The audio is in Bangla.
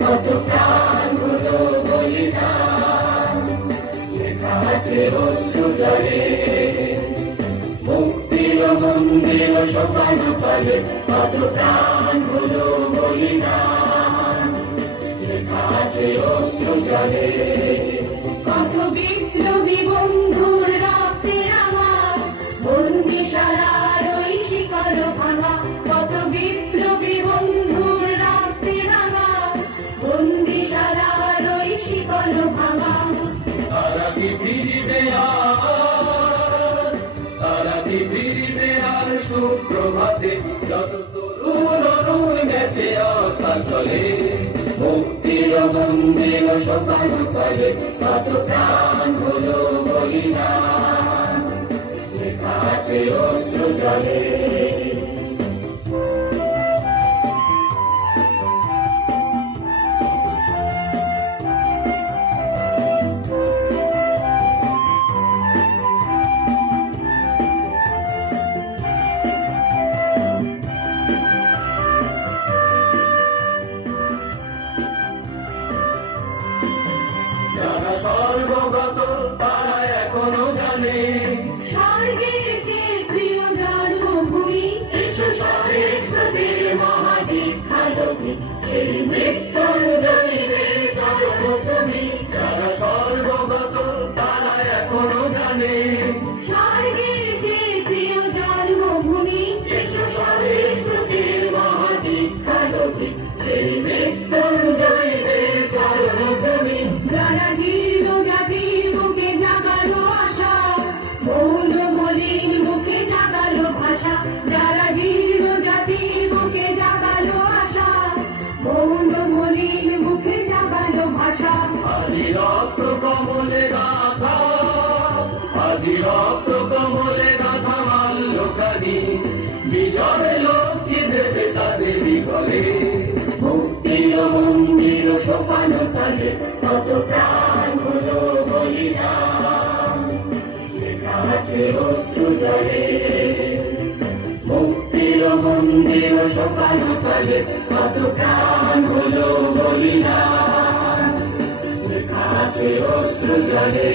কত প্রাণ হলো বলিদান, লেখা আছে অশ্রু জলে। মুক্তির মন্দির সোপান তলে কত প্রাণ হলো বলিদান, লেখা আছে অশ্রু জলে। কত বিপ্লবী বন্ধুর রক্তের আমার বন্দিশালার ওই শিকল ভাঙা, কত বিপ্লবী বন্ধুর রক্তের আমার বন্দিশালার ওই শিকল ভাঙা। তারা কি ফিরিবে আর, তারা কি ফিরিবে আর সুপ্রভাতে, যত তরুণ গেছে অস্তা চলে। মুক্তির মন্দির সোপান তলে কত প্রাণ হলো বলিদান, লেখা আছে অশ্রু জলে। যারা স্বর্গগত তারা এখনো জানে স্বর্গের যে প্রিয় জন্মভূমি, এসো সরেশদের মহাদ্বীপ খালভূমি, সেই মৃত্যুঞ্জয়ীদের জন্মভূমি। যারা স্বর্গগত তারা এখনো জানে স্বর্গের যে প্রিয় জন্মভূমি, এসো সরেশদের মহাদ্বীপ খালভূমি, সেই মৃত্যুঞ্জয়ীদের জন্মভূমি। যারা জীর্ণ জাতির বুকে জাগালো আশা, মৌন মলিন বুকে জাগালো ভাষা, যারা জীর্ণ জাতির বুকে জাগালো আশা, মৌন মলিন বুকে জাগালো ভাষা। আজি রক্ত কমলে গাথা, আজি রক্ত কমলে গাথা মাল্যকানি, বিজয় লক্ষ্মী দেবে তাদের বিকলে। মুক্তির মন্দির সোপান তলে কত প্রাণ হলো বলিদান, লেখা আছে অশ্রু জলে। মুক্তির মন্দির সোপান তলে কত প্রাণ হলো বলিদান, লেখা আছে অশ্রু জলে।